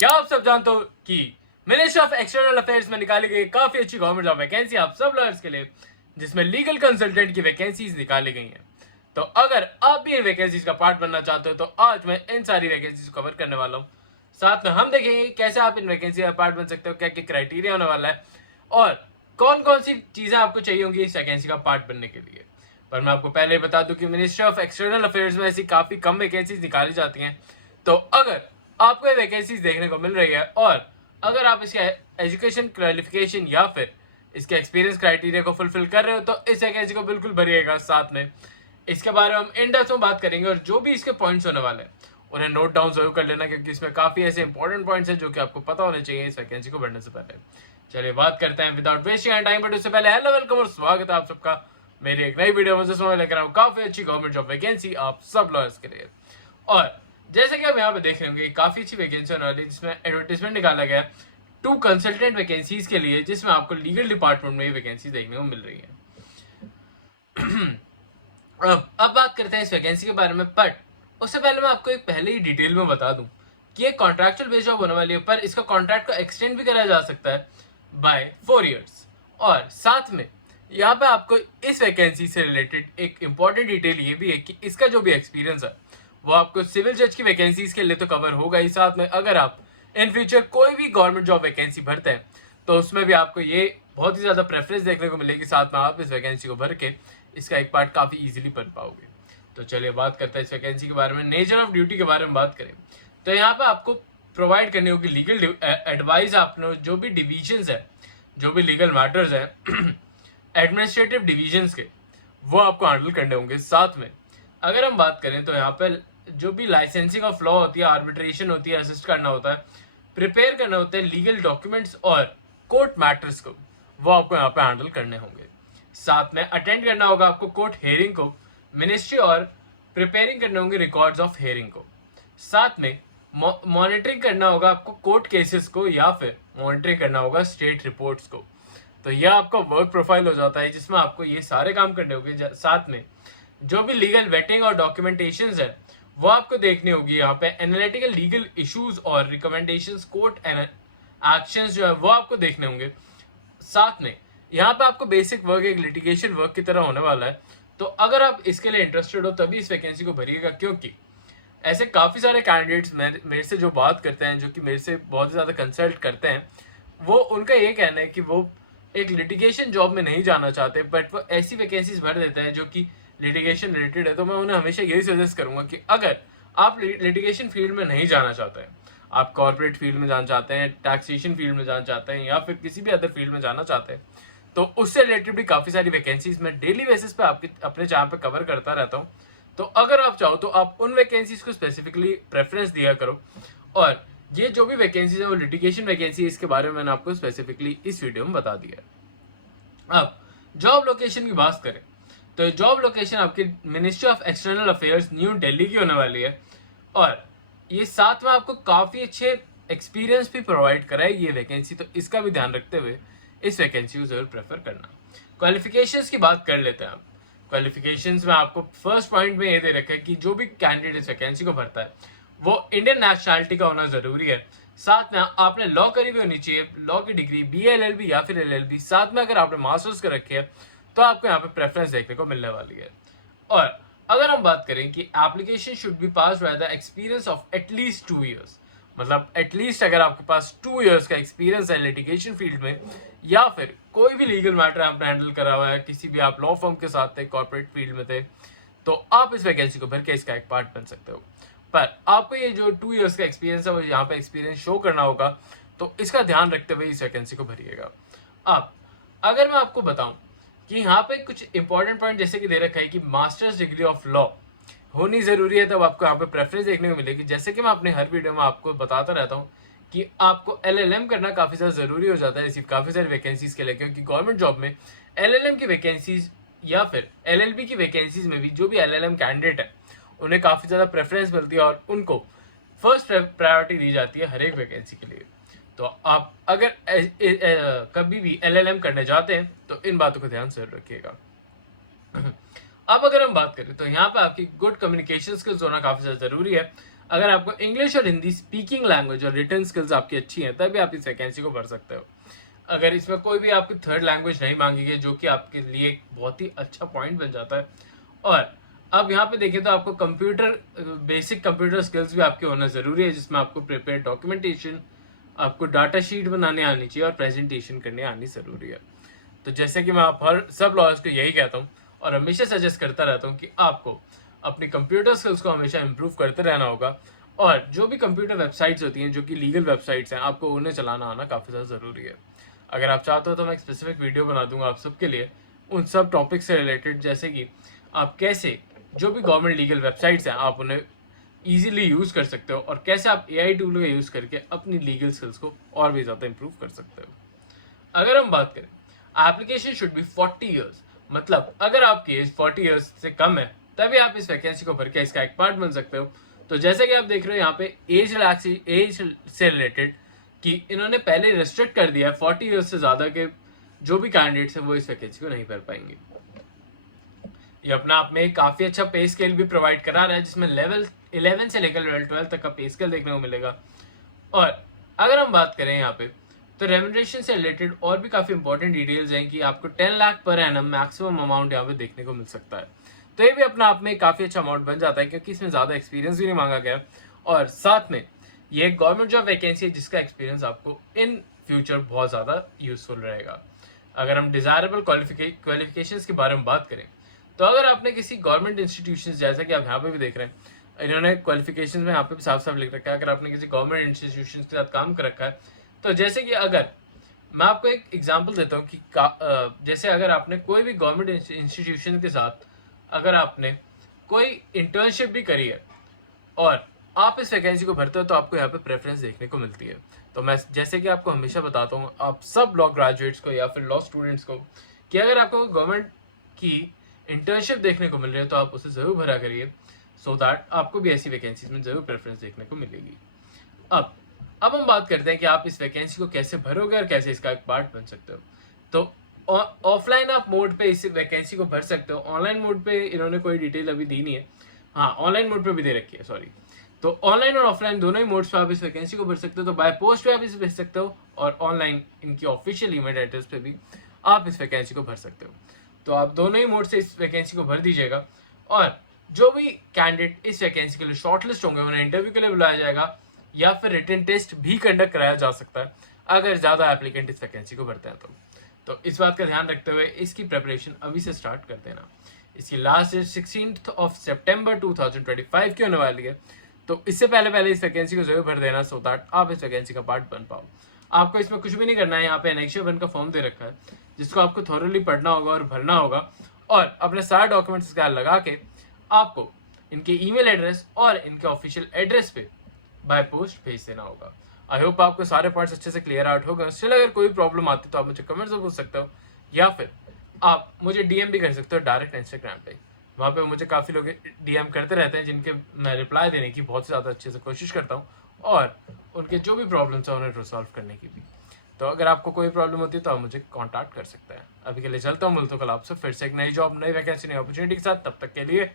क्या आप सब जानते हो कि मिनिस्ट्री ऑफ एक्सटर्नल अफेयर्स में निकाली गई काफी अच्छी गवर्नमेंट जॉब वैकेंसी आप सब लॉयर्स के लिए, जिसमें लीगल कंसल्टेंट की वैकेंसीज निकाली गई हैं। तो अगर आप भी इन वैकेंसीज का पार्ट बनना चाहते हो तो आज मैं इन सारी वैकेंसीज को कवर करने वाला हूँ। साथ में हम देखेंगे कैसे आप इन वैकेंसी का पार्ट बन सकते हो, क्या क्या क्राइटेरिया होने वाला है और कौन कौन सी चीजें आपको चाहिए होंगी इस वैकेंसी का पार्ट बनने के लिए। पर मैं आपको पहले बता दूं कि मिनिस्ट्री ऑफ एक्सटर्नल अफेयर्स में ऐसी काफी कम वैकेंसीज निकाली जाती हैं। तो अगर आपको ये वैकेंसीज देखने को मिल रही है और अगर आप इसके एजुकेशन क्वालिफिकेशन या फिर इसके एक्सपीरियंस क्राइटेरिया को फुलफिल कर रहे हो तो इस वैकेंसी को बिल्कुल भरिएगा। साथ में इसके बारे में हम इन डेप्थ में बात करेंगे और जो भी इसके पॉइंट्स होने वाले हैं उन्हें नोट डाउन जरूर कर लेना, क्योंकि इसमें काफी ऐसे इंपॉर्टेंट पॉइंट्स हैं जो कि आपको पता होने चाहिए इस वैकेंसी को भरने से पहले। चलिए बात करते हैं विदाउट वेस्टिंग टाइम। बट उससे पहले हेलो वेलकम और स्वागत है आप सबका मेरी एक नई वीडियो में, जिसमें मैं लेकर आऊँ काफी अच्छी गवर्नमेंट जॉब वैकेंसी आप सब लॉयर्स के लिए। और जैसे कि आप यहाँ पे देख रहे होंगे काफी अच्छी वैकेंसी होने वाली है, जिसमें एडवर्टाइजमेंट निकाला गया है 2 कंसल्टेंट वैकेंसीज के लिए, जिसमें आपको लीगल डिपार्टमेंट में वैकेंसी देखने को मिल रही है। अब बात करते हैं इस वैकेंसी के बारे में, बट उससे पहले मैं आपको एक पहले ही डिटेल में बता दूं कि ये कॉन्ट्रैक्चुअल बेस जॉब होने वाली है, पर इसका कॉन्ट्रैक्ट को एक्सटेंड भी करा जा सकता है बाय 4 इयर्स। और साथ में यहाँ पे आपको इस वैकेंसी से रिलेटेड एक इंपॉर्टेंट डिटेल ये भी है कि इसका जो भी एक्सपीरियंस है वो आपको सिविल जज की वैकेंसीज के लिए तो कवर होगा ही, साथ में अगर आप इन फ्यूचर कोई भी गवर्नमेंट जॉब वैकेंसी भरते हैं तो उसमें भी आपको ये बहुत ही ज़्यादा प्रेफरेंस देखने को मिलेगी। साथ में आप इस वैकेंसी को भर के इसका एक पार्ट काफ़ी इजीली बन पाओगे। तो चलिए बात करते हैं इस वैकेंसी के बारे में। नेचर ऑफ ड्यूटी के बारे में बात करें तो यहाँ पे आपको प्रोवाइड करनी होगी लीगल एडवाइस। आपने जो भी डिविजन्स है, जो भी लीगल मैटर्स है एडमिनिस्ट्रेटिव डिविजन्स के, वो आपको हैंडल करने होंगे। साथ में अगर हम बात करें तो यहाँ पे जो भी लाइसेंसिंग ऑफ लॉ होती है, आर्बिट्रेशन होती है, असिस्ट करना होता है, प्रिपेयर करना होता है लीगल डॉक्यूमेंट्स और कोर्ट मैटर्स को, वो आपको यहाँ पे हैंडल करने होंगे। साथ में अटेंड करना होगा आपको कोर्ट हेयरिंग को, मिनिस्ट्री, और प्रिपेयरिंग करने होंगे रिकॉर्ड्स ऑफ हेयरिंग को। साथ में मॉनिटरिंग करना होगा आपको कोर्ट केसेस को या फिर मॉनिटरिंग करना होगा स्टेट रिपोर्ट्स को। तो यह आपका वर्क प्रोफाइल हो जाता है जिसमें आपको ये सारे काम करने होंगे। साथ में जो भी लीगल वेटिंग और डॉक्यूमेंटेशन है वो आपको देखनी होगी। यहाँ पे एनालिटिकल लीगल इश्यूज और रिकमेंडेशंस, कोर्ट एक्शंस जो है वो आपको देखने होंगे। साथ में यहाँ पे आपको बेसिक वर्क एक लिटिगेशन वर्क की तरह होने वाला है। तो अगर आप इसके लिए इंटरेस्टेड हो तभी इस वैकेंसी को भरिएगा, क्योंकि ऐसे काफ़ी सारे कैंडिडेट्स मेरे से जो बात करते हैं, जो कि मेरे से बहुत ज़्यादा कंसल्ट करते हैं, वो उनका ये कहना है कि वो एक लिटिगेशन जॉब में नहीं जाना चाहते, बट वो ऐसी वैकेंसीज भर देते हैं जो कि लिटिगेशन रिलेटेड है। तो मैं उन्हें हमेशा यही सजेस्ट करूंगा कि अगर आप लिटिगेशन फील्ड में नहीं जाना चाहते हैं, आप कॉर्पोरेट फील्ड में जाना चाहते हैं, टैक्सेशन फील्ड में जाना चाहते हैं या फिर किसी भी अदर फील्ड में जाना चाहते हैं, तो उससे रिलेटेड भी काफ़ी सारी वैकेंसीज मैं डेली बेसिस पे आपके अपने चैनल पे कवर करता रहता हूँ। तो अगर आप चाहो तो आप उन वैकेंसीज को स्पेसिफिकली प्रेफरेंस दिया करो। और ये जो भी वैकेंसीज है वो लिटिगेशन वैकेंसी है, इसके बारे में मैंने आपको स्पेसिफिकली इस वीडियो में बता दिया है। अब जॉब लोकेशन की बात करें तो जॉब लोकेशन आपकी ministry of external affairs new Delhi की होने वाली है, और ये साथ में आपको काफ़ी अच्छे एक्सपीरियंस भी प्रोवाइड कराएगी ये वैकेंसी। तो इसका भी ध्यान रखते हुए इस वैकेंसी को जरूर प्रेफर करना। क्वालिफिकेशंस की बात कर लेते हैं। आप क्वालिफिकेशंस में आपको फर्स्ट पॉइंट में ये दे रखा है कि जो भी कैंडिडेट इस वैकेंसी को भरता है वो इंडियन नेशनैलिटी का होना जरूरी है। साथ में आपने लॉ करी हुई होनी चाहिए, लॉ की डिग्री BA LLB या फिर LLB। साथ में अगर आपने मास्टर्स कर रखी है तो आपको यहाँ पे प्रेफरेंस देखने को मिलने वाली है। और अगर हम बात करें कि application should be pass by the experience of at least 2 years, मतलब एटलीस्ट अगर आपके पास 2 इयर्स का एक्सपीरियंस है लिटिगेशन फील्ड में, या फिर कोई भी लीगल मैटर आपने हैंडल करा हुआ है, किसी भी आप लॉ फर्म के साथ थे, कॉर्पोरेट फील्ड में थे, तो आप इस वैकेंसी को भर के इसका एक पार्ट बन सकते हो। पर आपको ये जो 2 इयर्स का एक्सपीरियंस है वो यहाँ पे एक्सपीरियंस शो करना होगा, तो इसका ध्यान रखते हुए इस वैकेंसी को भरिएगा। अब अगर मैं आपको बताऊं कि यहाँ पे कुछ इंपॉर्टेंट पॉइंट जैसे कि दे रखा है कि मास्टर्स डिग्री ऑफ लॉ होनी जरूरी है, तब आपको यहाँ पे प्रेफरेंस देखने को मिलेगी। जैसे कि मैं अपने हर वीडियो में आपको बताता रहता हूँ कि आपको LLM करना काफ़ी ज़्यादा ज़रूरी हो जाता है इसी काफ़ी सारी वैकेंसीज के लिए, क्योंकि गवर्नमेंट जॉब में LLM की वैकेंसीज या फिर LLB की वैकेंसीज में भी जो भी LLM कैंडिडेट है उन्हें काफ़ी ज़्यादा प्रेफरेंस मिलती है और उनको फर्स्ट प्रायोरिटी दी जाती है हर एक वैकेंसी के लिए। तो आप अगर कभी भी LLM करने जाते हैं तो इन बातों को ध्यान से रखिएगा। अब अगर हम बात करें तो यहाँ पे आपकी गुड कम्युनिकेशन स्किल्स होना काफ़ी ज़्यादा ज़रूरी है। अगर आपको इंग्लिश और हिंदी स्पीकिंग लैंग्वेज और रिटन स्किल्स आपकी अच्छी हैं तभी आप इस वैकेंसी को भर सकते हो। अगर इसमें कोई भी आपकी थर्ड लैंग्वेज नहीं मांगी गई, जो कि आपके लिए एक बहुत ही अच्छा पॉइंट बन जाता है। और अब यहाँ पे देखिए तो आपको बेसिक कंप्यूटर स्किल्स भी आपके होना ज़रूरी है, जिसमें आपको प्रिपेयर डॉक्यूमेंटेशन, आपको डाटा शीट बनाने आनी चाहिए और प्रेजेंटेशन करने आनी ज़रूरी है। तो जैसे कि मैं आप हर सब लॉयर्स को यही कहता हूँ और हमेशा सजेस्ट करता रहता हूँ कि आपको अपनी कंप्यूटर स्किल्स को हमेशा इम्प्रूव करते रहना होगा। और जो भी कंप्यूटर वेबसाइट्स होती हैं, जो कि लीगल वेबसाइट्स हैं, आपको उन्हें चलाना आना काफ़ी ज़्यादा ज़रूरी है। अगर आप चाहते हो तो मैं एक स्पेसिफिक वीडियो बना दूंगा आप सबके लिए उन सब टॉपिक से रिलेटेड, जैसे कि आप कैसे जो भी गवर्नमेंट लीगल वेबसाइट्स हैं आप उन्हें ईजिली यूज़ कर सकते हो और कैसे आप AI टूल का यूज़ करके अपनी लीगल स्किल्स को और भी ज़्यादा इम्प्रूव कर सकते हो। अगर हम बात करें, एप्लीकेशन शुड बी 40 ईयर्स, मतलब अगर आपकी एज 40 ईयर्स से कम है तभी आप इस वैकेंसी को भर के इसका एक पार्ट बन सकते हो। तो जैसे कि आप देख रहे हो यहाँ पे एज से रिलेटेड कि इन्होंने पहले रिस्ट्रिक्ट कर दिया है 40 ईयर्स से ज़्यादा के जो भी कैंडिडेट्स हैं वो इस वैकेंसी को नहीं भर पाएंगे। ये अपना आप में काफ़ी अच्छा पे स्केल भी प्रोवाइड करा रहा है, जिसमें लेवल 11 से लेकर लेवल 12 तक का पे स्केल देखने को मिलेगा। और अगर हम बात करें यहाँ पे तो रेम्यूनरेशन से रिलेटेड और भी काफ़ी इंपॉर्टेंट डिटेल्स हैं कि आपको 10 lakh per annum maximum amount यहाँ पे देखने को मिल सकता है। तो ये भी अपना आप में काफ़ी अच्छा अमाउंट बन जाता है, क्योंकि इसमें ज़्यादा एक्सपीरियंस भी नहीं मांगा गया और साथ में ये एक गवर्नमेंट जॉब वैकेंसी है जिसका एक्सपीरियंस आपको इन फ्यूचर बहुत ज़्यादा यूजफुल रहेगा। अगर हम डिज़ायरेबल क्वालिफिकेशंस के बारे में बात करें तो अगर आपने किसी गवर्नमेंट इंस्टीट्यूशन, जैसा कि आप यहाँ पे भी देख रहे हैं, इन्होंने क्वालिफिकेशन में यहाँ पे भी साफ साफ लिख रखा है, अगर आपने किसी गवर्नमेंट इंस्टीट्यूशन के साथ काम कर रखा है, तो जैसे कि अगर मैं आपको एक एग्जांपल देता हूँ कि जैसे अगर आपने कोई भी गवर्नमेंट इंस्टीट्यूशन के साथ अगर आपने कोई इंटर्नशिप भी करी है और आप इस वैकेंसी को भरते हो तो आपको यहाँ पे प्रेफरेंस देखने को मिलती है। तो मैं जैसे कि आपको हमेशा बताता हूँ आप सब लॉ ग्रेजुएट्स को या फिर लॉ स्टूडेंट्स को कि अगर आपको गवर्नमेंट की इंटर्नशिप देखने को मिल रही है तो आप उसे ज़रूर भरा करिए, सो दैट आपको भी ऐसी वैकेंसीज में ज़रूर प्रेफरेंस देखने को मिलेगी। अब हम बात करते हैं कि आप इस वैकेंसी को कैसे भरोगे और कैसे इसका एक पार्ट बन सकते हो। तो ऑफलाइन आप मोड पे इस वैकेंसी को भर सकते हो, ऑनलाइन मोड पे इन्होंने कोई डिटेल अभी दी नहीं है। हाँ, ऑनलाइन मोड पे भी दे रखी है, सॉरी। तो ऑनलाइन और ऑफलाइन दोनों ही मोड्स पे आप इस वैकेंसी को भर सकते हो। तो बाय पोस्ट पे आप इसे भेज सकते हो और ऑनलाइन इनकी ऑफिशियल ईमेल एड्रेस पे भी आप इस वैकेंसी को भर सकते हो। तो आप दोनों ही मोड से इस वैकेंसी को भर दीजिएगा और जो भी कैंडिडेट इस वैकेंसी के लिए शॉर्टलिस्ट होंगे उन्हें इंटरव्यू के लिए बुलाया जाएगा या फिर रिटन टेस्ट भी कंडक्ट कराया जा सकता है अगर ज़्यादा एप्लीकेंट इस वैकेंसी को भरते हैं तो इस बात का ध्यान रखते हुए इसकी प्रिपरेशन अभी से स्टार्ट कर देना। इसकी लास्ट डेट 16 सितंबर 2025 की होने वाली है। तो इससे पहले इस वैकेंसी को जरूर भर देना, सो दैट आप इस वैकेंसी का पार्ट बन पाओ। आपको इसमें कुछ भी नहीं करना है, यहाँ पे एनेक्शिया 1 का फॉर्म दे रखा है जिसको आपको थॉरली पढ़ना होगा और भरना होगा और अपने सारे डॉक्यूमेंट्स का लगा के आपको इनके ईमेल एड्रेस और इनके ऑफिशियल एड्रेस पे बाय पोस्ट भेज देना होगा। आई होप आपको सारे पार्ट्स अच्छे से क्लियर आउट हो गए। स्टिल अगर कोई प्रॉब्लम आती है तो आप मुझे कमेंट्स में पूछ सकते हो या फिर आप मुझे डीएम भी कर सकते हो डायरेक्ट इंस्टाग्राम पे। वहाँ पे मुझे काफ़ी लोग डीएम करते रहते हैं जिनके मैं रिप्लाई देने की बहुत ज़्यादा अच्छे से कोशिश करता हूँ और उनके जो भी प्रॉब्लम्स हैं उन्हें रिजॉल्व करने की भी। तो अगर आपको कोई प्रॉब्लम होती है तो आप मुझे कॉन्टैक्ट कर सकते हैं। अभी के लिए चलता हूँ, मिलता हूँ कल आपसे फिर से एक नई जॉब, नई वैकेंसी, नई अपॉर्चुनिटी के साथ। तब तक के लिए